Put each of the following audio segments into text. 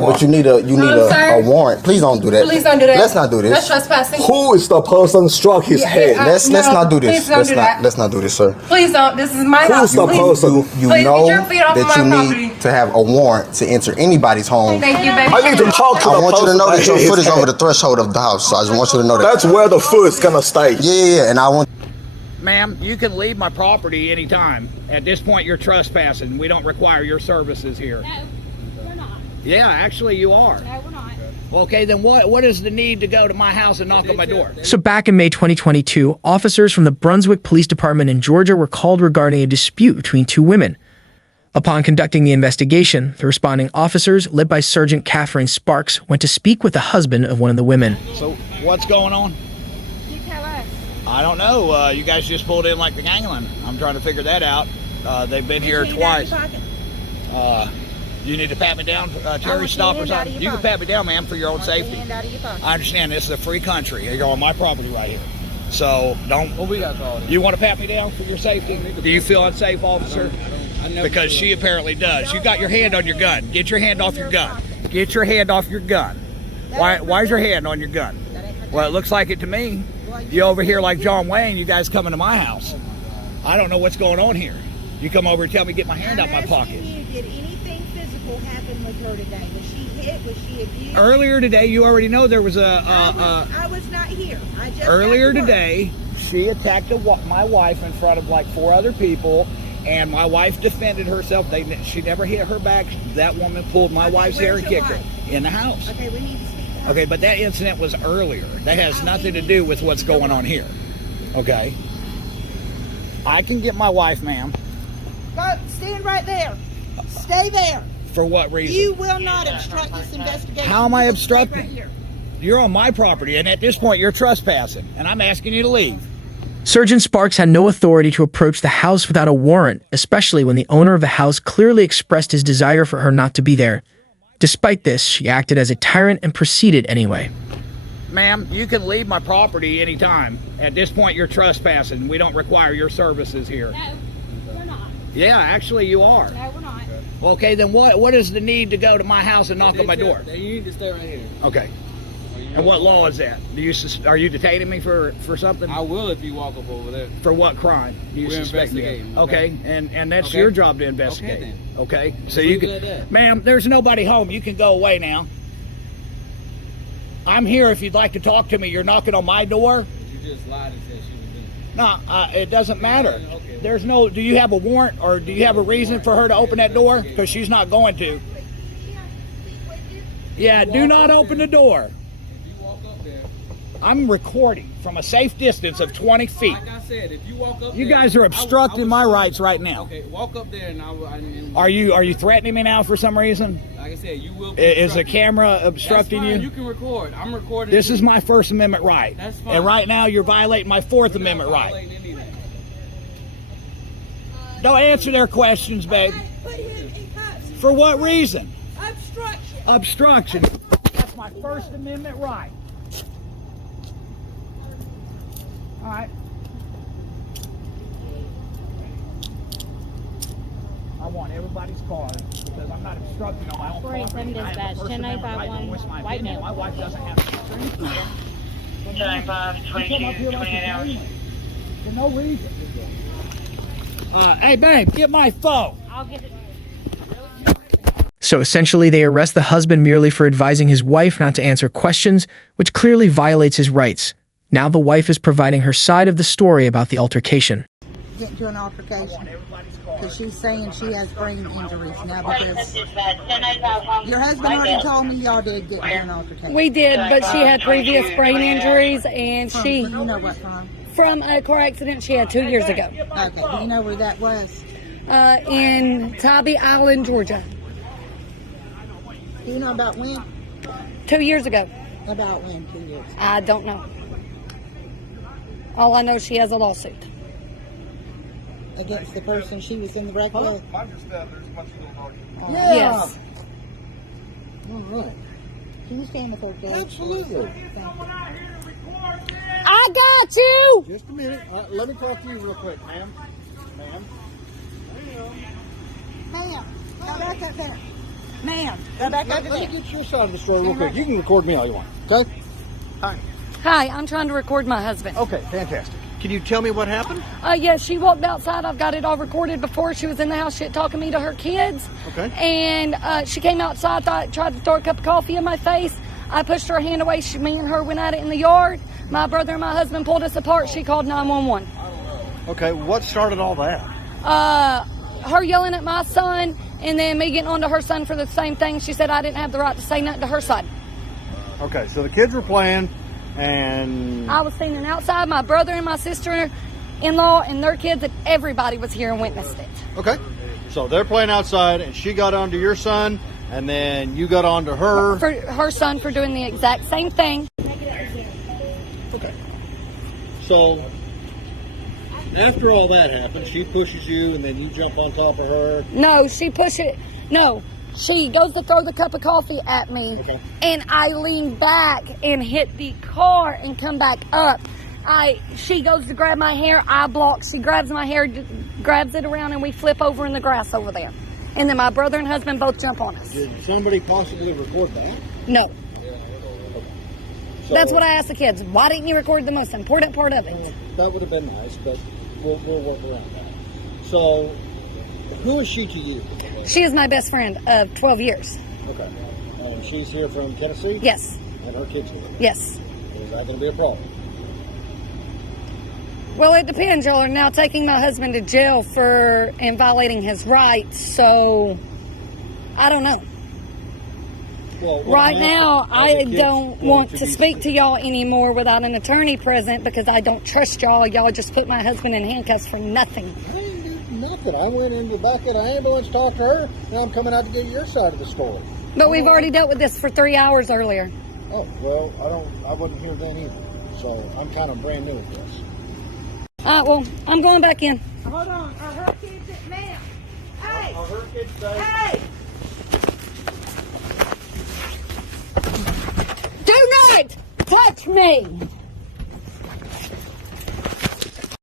But you need a warrant. Please don't do that. Please don't do that. Let's not do this. That's trespassing. Who is the person struck his head? Let's not do this. Let's not do this, sir. Please don't. This is my house. Who's the person? You Please know get your feet off that of you my need property. to have a warrant to enter anybody's home. Thank you, baby. I need to talk to I the want you to person know that your hit foot his is over head. the threshold of the house. So I just want you to know that. That's where the foot is gonna stay. Yeah. And I want. Ma'am, you can leave my property anytime. At this point, you're trespassing. We don't require your services here. No, we're not. Yeah, actually, you are. No, we're not. Okay, then what is the need to go to my house and knock on my door? So back in May 2022, officers from the Brunswick Police Department in Georgia were called regarding a dispute between two women. Upon conducting the investigation, the responding officers, led by Sergeant Catherine Sparks, went to speak with the husband of one of the women. So, what's going on? You tell us. I don't know. You guys just pulled in like the gangland. I'm trying to figure that out. They've been here twice. You need to pat me down, Terry, stop or something? You can pat me down, ma'am, for your own safety. I understand this is a free country. You're on my property right here. So don't. Well, we got called. You want to pat me down for your safety? Do you feel unsafe, officer? Because she apparently does. You got your hand on your gun. Get your hand off your gun. Get your hand off your gun. Why's your hand on your gun? Well, it looks like it to me. You over here like John Wayne, you guys coming to my house. I don't know what's going on here. You come over and tell me get my hand out my pocket. Did anything physical happen with her today? Was she hit? Was she abused? Earlier today, you already know there was I was not here. I just earlier got to work. today, she attacked my wife in front of like 4 other people, and my wife defended herself. She never hit her back. That woman pulled my wife's hair and kicked her in the house. Okay, we need to speak. Okay, but that incident was earlier. That has nothing to do with what's going on here. Okay? I can get my wife, ma'am. Go, stand right there. Stay there. For what reason? You will not obstruct this investigation. How am I You obstructing? stay right here. You're on my property, and at this point, you're trespassing, and I'm asking you to leave. Sergeant Sparks had no authority to approach the house without a warrant, especially when the owner of the house clearly expressed his desire for her not to be there. Despite this, she acted as a tyrant and proceeded anyway. Ma'am, you can leave my property anytime. At this point, you're trespassing. We don't require your services here. No, we're not. Yeah, actually, you are. No, we're not. Okay, then what is the need to go to my house and knock on my door? You need to stay right here. Okay. And what law is that? Are you detaining me for something? I will if you walk up over there. For what crime? We're investigating. Okay, and that's Okay. your job to investigate. Okay, then. Okay, so Leave you it can, at that. ma'am. There's nobody home. You can go away now. I'm here if you'd like to talk to me. You're knocking on my door. You just lied and said she was in. No, it doesn't matter. Okay. There's no. Do you have a warrant or do you have a reason for her to open that door? Because she's not going to. Yeah, do not open the door. If you walk up there, I'm recording from a safe distance of 20 feet. like I said, if you walk up You there, guys are obstructing my rights right now. Okay, walk up there and Are you threatening me now for some reason? Like I said, you will be Is the obstructing. camera That's obstructing fine. you? You can record. I'm recording. This is my First Amendment right. That's fine. And right now you're violating my Fourth You're not Amendment right. violating anything. Don't answer their questions, babe. Put him in cuffs. For what reason? Obstruction. Obstruction. That's my First Amendment right. All right. I want everybody's card because I'm not obstructing on my own Great, property. send I have a dispatch, First Amendment right to 10951, voice my white opinion. male. My wife doesn't have to. 95, 22, 28 hours. For no reason. Hey, babe, get my phone. I'll get it. So essentially, they arrest the husband merely for advising his wife not to answer questions, which clearly violates his rights. Now the wife is providing her side of the story about the altercation. Get into an altercation. Because she's saying she has brain injuries now because your husband already told me y'all did get into an altercation. We did, but she had previous brain injuries, and she, You know what from? from a car accident she had 2 years ago, Okay, do you know where that was? in Tybee Island, Georgia. Do you know about when? 2 years ago. About when, 2 years? I don't know. All I know, she has a lawsuit. Against the person she was in the wreck with? Yes. All right. Can you stand with her, Judge? Absolutely. I got you! Just a minute. Let me talk to you real quick, ma'am. Ma'am. Ma'am, now back up there. Ma'am, go back over Let there. me get your side of the story real quick. You can record me all you want, okay? Hi, I'm trying to record my husband. Okay, fantastic. Can you tell me what happened? Yeah, she walked outside. I've got it all recorded before. She was in the house shit talking me to her kids. Okay. And she came outside, tried to throw a cup of coffee in my face. I pushed her hand away. Me and her went at it in the yard. My brother and my husband pulled us apart. She called 911. Okay, what started all that? Her yelling at my son and then me getting onto her son for the same thing. She said I didn't have the right to say nothing to her son. Okay, so the kids were playing and... I was standing outside, my brother and my sister-in-law and their kids, and everybody was here and witnessed it. Okay, so they're playing outside and she got onto your son and then you got onto her. For her son for doing the exact same thing. Okay. So, after all that happened, she pushes you and then you jump on top of her. No, she pushed it. No, she goes to throw the cup of coffee at me. Okay. And I lean back and hit the car and come back up. She goes to grab my hair. I block. She grabs my hair, grabs it around, and we flip over in the grass over there. And then my brother and husband both jump on us. Did somebody possibly record that? No. So, That's what I asked the kids. Why didn't you record the most important part of it? That would have been nice, but we'll work around that. So, who is she to you? She is my best friend of 12 years. Okay. And she's here from Tennessee? Yes. And her kids are here? Yes. Is that going to be a problem? Well, it depends. Y'all are now taking my husband to jail and violating his rights, so I don't know. Well, Right now, I don't want to speak to y'all anymore without an attorney present because I don't trust y'all. Y'all just put my husband in handcuffs for nothing. I didn't do nothing. I went in the back of the ambulance, talked to her, and I'm coming out to get your side of the story. But we've already dealt with this for 3 hours earlier. Oh, well, I wasn't here then either. So I'm kind of brand new at this. Well, I'm going back in. Hold on. Are her kids ma'am? Hey! Are her kids safe? Hey! Do not touch me!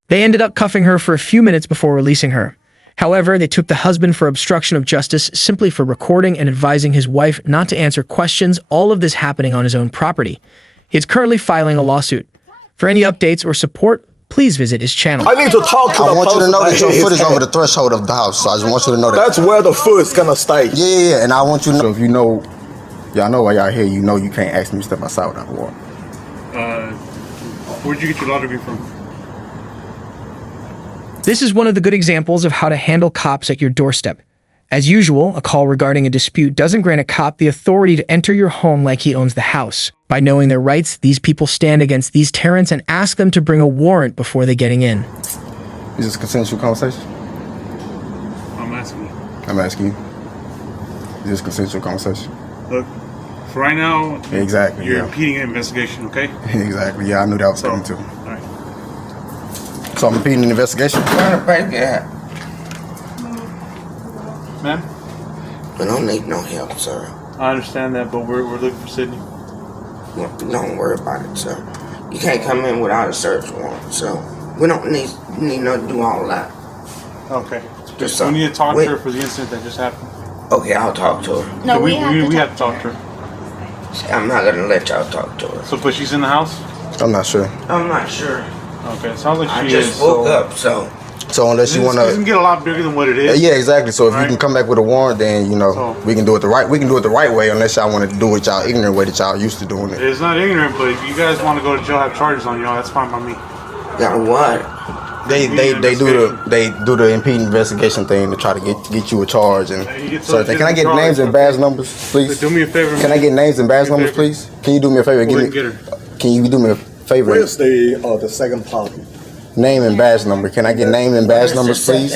They ended up cuffing her for a few minutes before releasing her. However, they took the husband for obstruction of justice simply for recording and advising his wife not to answer questions, all of this happening on his own property. He is currently filing a lawsuit. For any updates or support, please visit his channel. I need to talk to I the want you to person know that your hit his foot is head. over the threshold of the house. So I just want you to know that. That's where the foot's gonna stay. Yeah. And I want you to know, if you know, y'all know why y'all here, you know you can't ask me to step outside without a warrant. Where'd you get your law degree from? This is one of the good examples of how to handle cops at your doorstep. As usual, a call regarding a dispute doesn't grant a cop the authority to enter your home like he owns the house. By knowing their rights, these people stand against these tyrants and ask them to bring a warrant before they getting in. Is this a consensual conversation? I'm asking you. I'm asking you. Is this a consensual conversation? Look, for right now, Exactly, you're yeah. impeding an investigation, okay? Exactly. Yeah, I knew that was So, coming too. all right. So I'm impeding the investigation. Ma'am, I don't need no help, sir. I understand that, but we're looking for Sydney. Well, don't worry about it, sir. You can't come in without a search warrant, so we don't need to do all that. Okay. Just We need to talk wait. to her for the incident that just happened. Okay, I'll talk to her. No, we have to talk to her. I'm not gonna let y'all talk to her. So, but she's in the house? I'm not sure. I'm not sure. Okay, it sounds like I she just is. woke so up, so So unless you This want can to, get a lot bigger than what it is. yeah, exactly. So if Right. you can come back with a warrant, then you know So- we can do it the right. We can do it the right way, unless y'all want to do it y'all ignorant way that y'all used to doing it. It's not ignorant, but if you guys want to go to jail, have charges on y'all, that's fine by me. got what? They do the impeding investigation thing to try to get you a charge and you get certain things. Can I get charged, names and okay. badge numbers, please? Do me a favor. Can I get names and badge numbers, please? Can you do me a favor? Go ahead and Give get me. her. Can you do me a favor? Where's the second party? Name and badge number. Can I get name and badge numbers, please?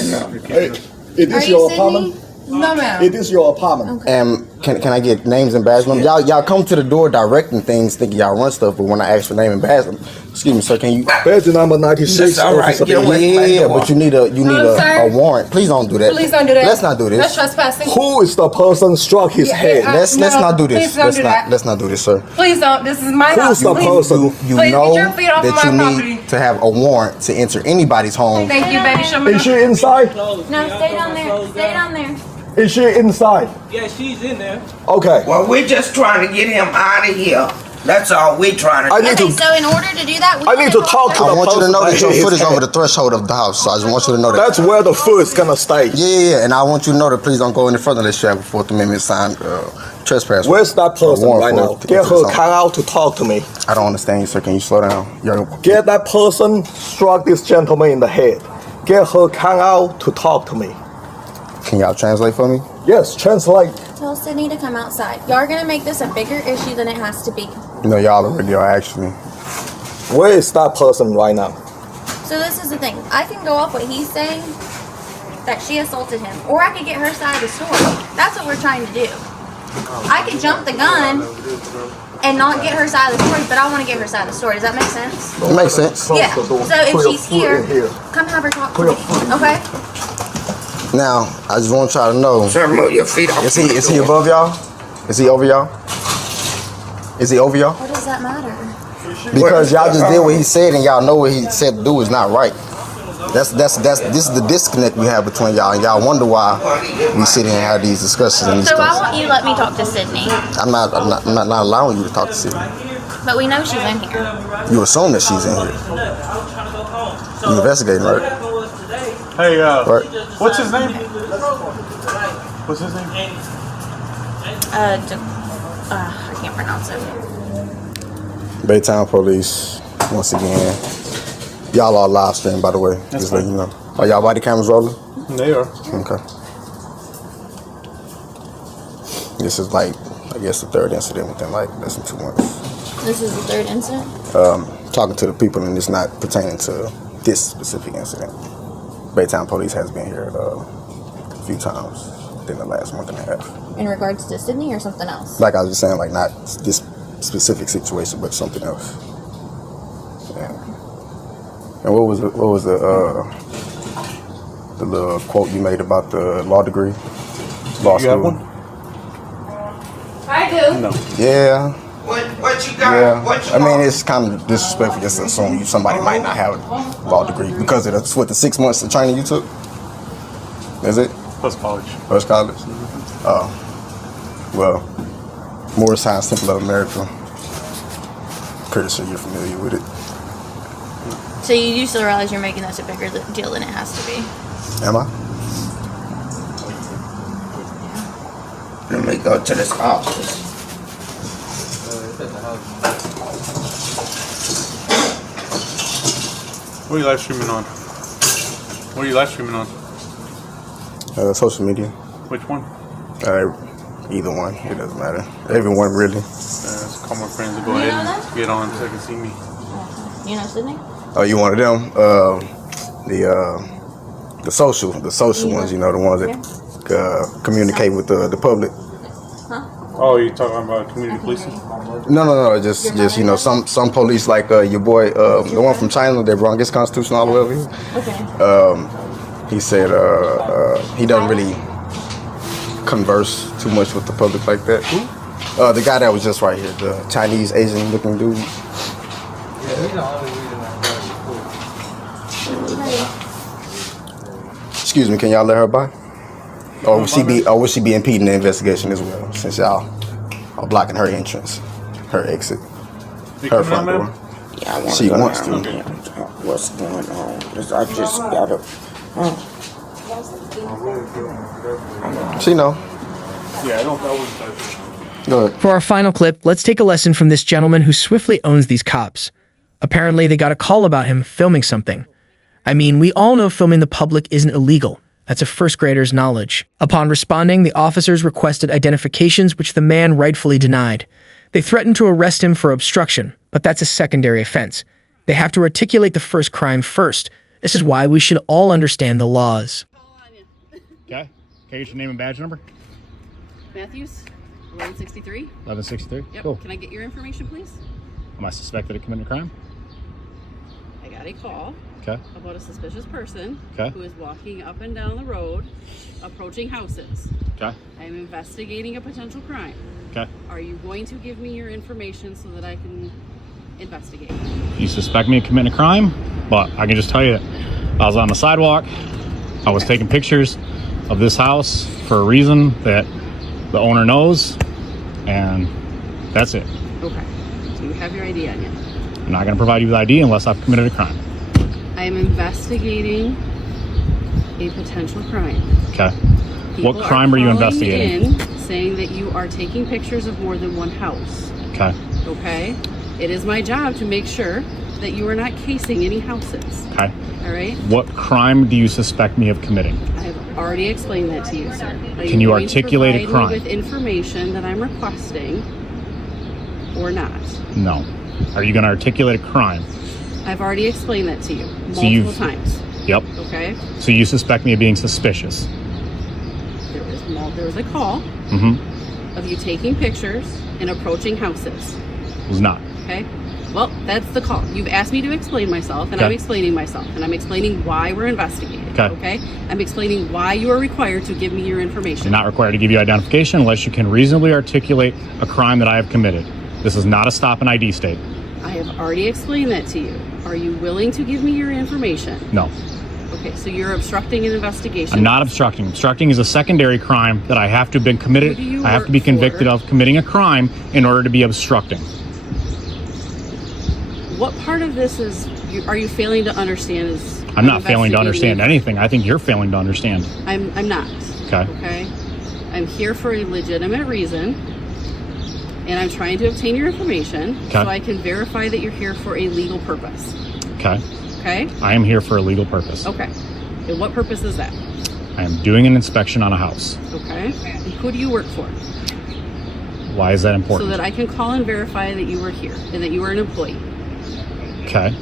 Hey, is this your apartment? No, ma'am. It is your apartment. And can I get names and badge numbers? Y'all come to the door directing things, thinking y'all run stuff, but when I ask for name and badge, excuse me, sir, can you? Badge number 96. That's all right. Officer Get away. Yeah, but you need a sir. a warrant. Please don't do that. Please don't do that. Let's not do That's this. trespassing. Who is the person struck his head? Let's No, not do this. please don't do that. Let's not do this, sir. Please don't. This is my house. Who's the Please. person? You Please know get your feet off that of you my need property. to have a warrant to enter anybody's home. Thank you, baby. Show me. Is she inside? No, stay down there. Stay down there. Is she inside? Yeah, she's in there. Okay. Well, we're just trying to get him out of here. That's all we're trying to do. Okay, so in order to do that, I need to talk to I the want you to person know that your hit foot his is over head. the threshold of the house. So I just want you to know that. That's where the foot is gonna stay. Yeah, and I want you to know that please don't go any further unless you have a Fourth Amendment signed trespass. Where's that person warrant right for now? it to Get enter her this car home. out to talk to me. I don't understand you, sir. Can you slow down? Get that person struck this gentleman in the head. Get her car out to talk to me. Can y'all translate for me? Yes, translate. Tell Sydney to come outside. Y'all are gonna make this a bigger issue than it has to be. You know, y'all already are actually. Where is that person right now? So this is the thing. I can go off what he's saying, that she assaulted him, or I could get her side of the story. That's what we're trying to do. I could jump the gun and not get her side of the story, but I want to get her side of the story. Does that make sense? It makes sense. Yeah. So if she's here, come have her talk to me. Okay? Now, I just want y'all to know. Sir, move your feet off. Is he above y'all? Is he over y'all? Is he over y'all? What does that matter? Because y'all just did what he said, and y'all know what he said to do is not right. This is the disconnect we have between y'all, and y'all wonder why we sit here and have these discussions and these So I things. want you to let me talk to Sydney. I'm not allowing you to talk to Sydney. But we know she's in here. You assume that she's in here. You investigating, right? Hey, Right. what's his name? What's his name? I can't pronounce it. Baytown Police, once again. Y'all are live stream, by the way. Just letting you know. Are y'all body cameras rolling? They are. Okay. This is like, I guess, the third incident within like less than 2 months. This is the third incident? Talking to the people, and it's not pertaining to this specific incident. Baytown Police has been here a few times within the last month and a half. In regards to Sydney or something else? Like I was just saying, like not this specific situation, but something else. Yeah. And what was the little quote you made about the law degree? Law You have school. one? I do. No. Yeah. What you got? Yeah. What you I mean, got? it's kind of disrespectful just to assume somebody might not have a law degree because of the 6 months of training you took. Is it? Plus college. First college? Oh. Well, Morris Hines Temple of America. Pretty sure you're familiar with it. So you do still realize you're making this a bigger deal than it has to be? Am I? Let me go to this office. What are you live streaming on? What are you live streaming on? Social media. Which one? Either one. It doesn't matter. Everyone, really. Let's call my friends and go ahead and get on so they can see me. You know Sydney? Oh, you one of them? The social ones. You know, the ones that communicate with the public. Oh, you talking about community policing? No. Just you know, some police like your boy, the one from China that brought his constitution all the way over here. Okay. He said he doesn't really converse too much with the public like that. The guy that was just right here, the Chinese Asian looking dude. Excuse me, can y'all let her by? Or would she be impeding the investigation as well, since y'all are blocking her entrance, her exit, her front door? Yeah, I want She wants to. What's going on? 'Cause I just gotta. She know. Yeah, I don't know. Go ahead. For our final clip, let's take a lesson from this gentleman who swiftly owns these cops. Apparently, they got a call about him filming something. I mean, we all know filming the public isn't illegal. That's a first grader's knowledge. Upon responding, the officers requested identifications, which the man rightfully denied. They threatened to arrest him for obstruction, but that's a secondary offense. They have to articulate the first crime first. This is why we should all understand the laws. Okay. Okay, get your name and badge number. Matthews, 1163. 1163. Yep. Cool. Can I get your information, please? Am I suspected of committing a crime? I got a call Okay. about a suspicious person Okay. who is walking up and down the road, approaching houses. Okay. I am investigating a potential crime. Okay. Are you going to give me your information so that I can investigate? You suspect me of committing a crime, but I can just tell you that I was on the sidewalk. I was taking pictures of this house for a reason that the owner knows, and that's it. Okay. So you have your ID on you. I'm not going to provide you with ID unless I've committed a crime. I am investigating a potential crime. Okay. People What crime are you calling investigating? in saying that you are taking pictures of more than one house. Okay. Okay? It is my job to make sure that you are not casing any houses. Okay. All right? What crime do you suspect me of committing? I have already explained that to you, sir. Are Can you going to articulate a provide crime? me with information that I'm requesting or not? No. Are you going to articulate a crime? I've already explained that to you So multiple times. Yep. Okay? So you suspect me of being suspicious? There was a call Mm-hmm. of you taking pictures and approaching houses. It was not. Okay? Well, that's the call. You've asked me to explain myself, and Okay. I'm explaining myself, and I'm explaining why we're investigating. Okay. I'm explaining why you are required to give me your information. I'm not required to give you identification unless you can reasonably articulate a crime that I have committed. This is not a stop and ID state. I have already explained that to you. Are you willing to give me your information? No. Okay, so you're obstructing an investigation. I'm not obstructing. Obstructing is a secondary crime that I have to have been committed. Who do you I have to work be convicted for? of committing a crime in order to be obstructing. What part of this are you failing to understand? I'm not failing to investigating understand the- anything. I think you're failing to understand. I'm not. Okay. Okay. I'm here for a legitimate reason, and I'm trying to obtain your information Okay. so I can verify that you're here for a legal purpose. Okay. Okay. I am here for a legal purpose. Okay. And what purpose is that? I am doing an inspection on a house. Okay. And who do you work for? Why is that So important? that I can call and verify that you were here and that you were an employee. Okay.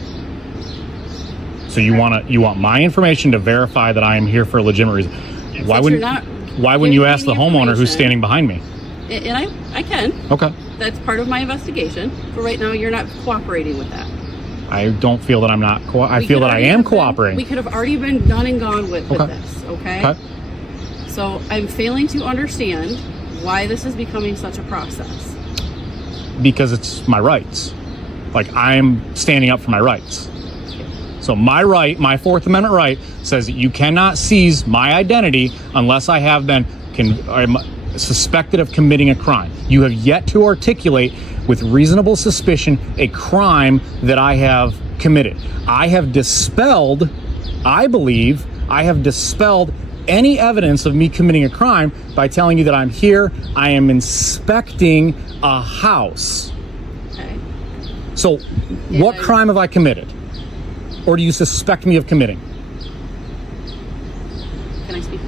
So you want my information to verify that I am here for a legitimate reason. Why Since wouldn't you're not Why wouldn't you giving ask me the homeowner who's information- standing behind me? And I can. Okay. That's part of my investigation. But right now, you're not cooperating with that. I don't feel that I'm not. I We feel could that I already am have been- cooperating. We could have already been done and gone with Okay. this, okay? Okay. So I'm failing to understand why this is becoming such a process. Because it's my rights. Like, I'm standing up for my rights. So my right, my Fourth Amendment right, says that you cannot seize my identity unless I have been I'm suspected of committing a crime. You have yet to articulate with reasonable suspicion a crime that I have committed. I have dispelled, I believe, any evidence of me committing a crime by telling you that I'm here, I am inspecting a house. Okay. So what crime have I committed? Or do you suspect me of committing? Can I speak?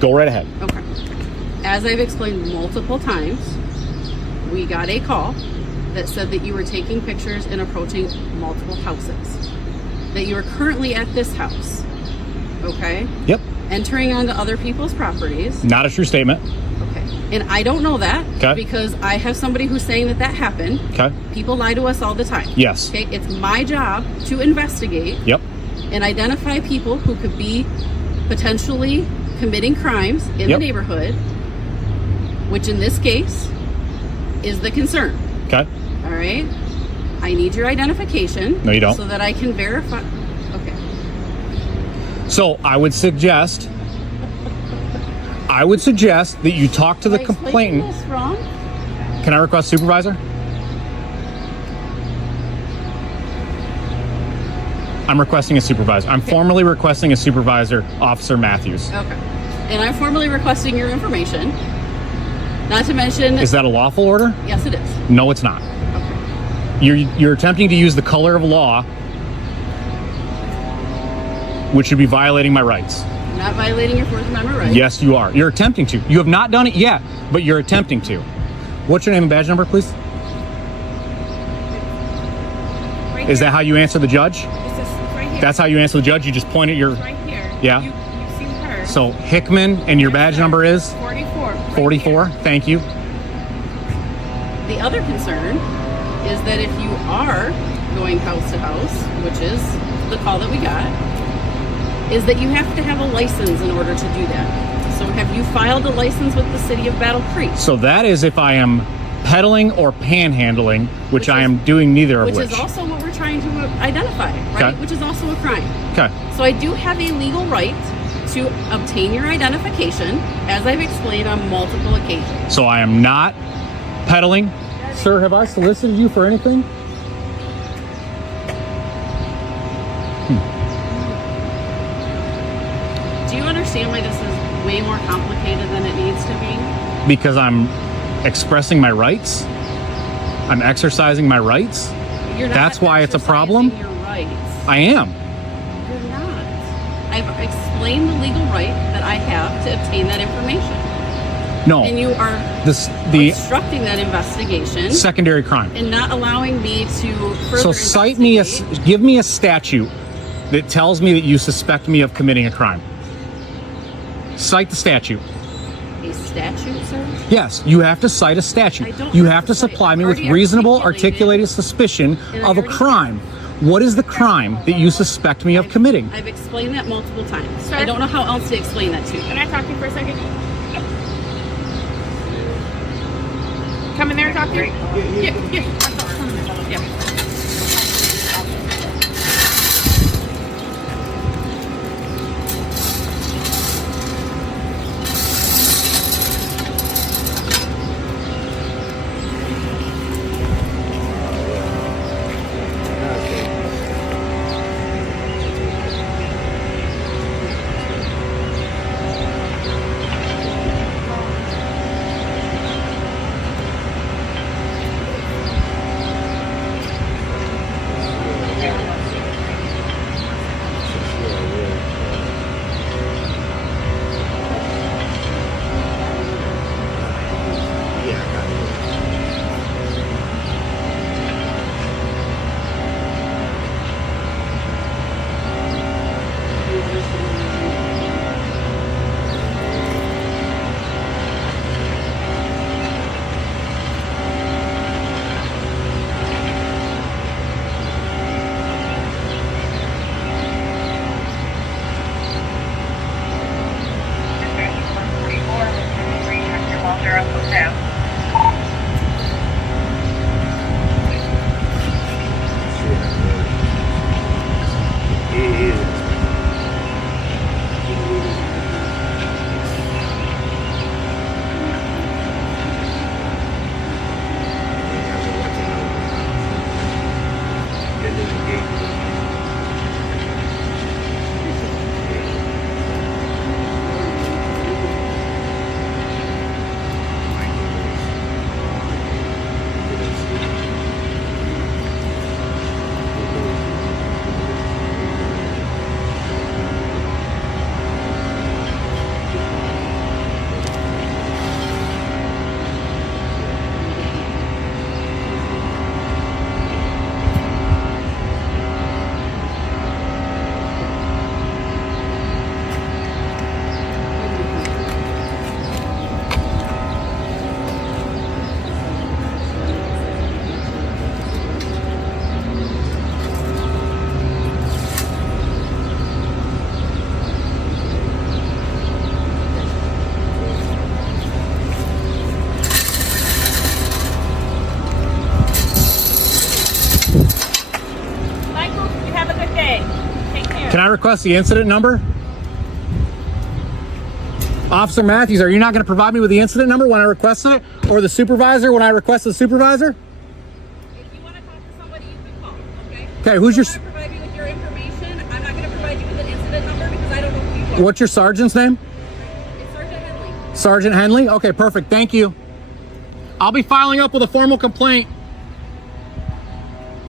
Go right ahead. Okay. As I've explained multiple times, we got a call that said that you were taking pictures and approaching multiple houses. That you are currently at this house. Okay? Yep. Entering onto other people's properties. Not a true statement. Okay. And I don't know that Okay. because I have somebody who's saying that happened. Okay. People lie to us all the time. Yes. Okay. It's my job to investigate Yep. and identify people who could be potentially committing crimes in Yep. the neighborhood, which in this case is the concern. Okay. All right. I need your identification. No, you don't. So that I can verify. Okay. So I would suggest that you talk to the Am I explaining complainant. this wrong? Can I request supervisor? I'm requesting a supervisor. I'm formally requesting a supervisor, Officer Matthews. Okay. And I'm formally requesting your information. Not to mention. Is that a lawful order? Yes, it is. No, it's not. You're attempting to use the color of law, which should be violating my rights. I'm not violating your Fourth Amendment rights. Yes, you are. You're attempting to. You have not done it yet, but you're attempting to. What's your name and badge number, please? Is that how you answer the judge? Right here. That's how you answer the judge? You just point at your... Right here. Yeah? You've seen her. So Hickman, and your badge number is? 44. 44. Thank you. The other concern is that if you are going house to house, which is the call that we got, is that you have to have a license in order to do that. So have you filed a license with the city of Battle Creek? So that is if I am peddling or panhandling, which I am doing neither of Which which. is also what we're trying to identify, right? Okay. Which is also a crime. Okay. So I do have a legal right to obtain your identification, as I've explained on multiple occasions. So I am not peddling. Sir, have I solicited you for anything? Do you understand why this is way more complicated than it needs to be? Because I'm expressing my rights. I'm exercising my rights. You're not. That's why it's a problem. Your rights. I am. You're not. I've explained the legal right that I have to obtain that information. No. And you are obstructing that investigation. Secondary crime. And not allowing me to further give me a statute that tells me that you suspect me of committing a crime. Cite the statute. A statute, sir? Yes, you have to cite a statute. You have to supply me with reasonable, articulated suspicion of a crime. What is the crime that you suspect me of committing? I've explained that multiple times. Sir? I don't know how else to explain that to you. Can I talk to you for a second? Come in there and talk to you? Yeah. Can I request the incident number? Officer Matthews, are you not going to provide me with the incident number when I requested it? Or the supervisor when I requested the supervisor? If you want to talk to somebody, you can call, okay? Okay, who's your... I'm not going to provide you with your information. I'm not going to provide you with an incident number because I don't know who you are. What's your sergeant's name? It's Sergeant Henley. Sergeant Henley? Okay, perfect. Thank you. I'll be filing up with a formal complaint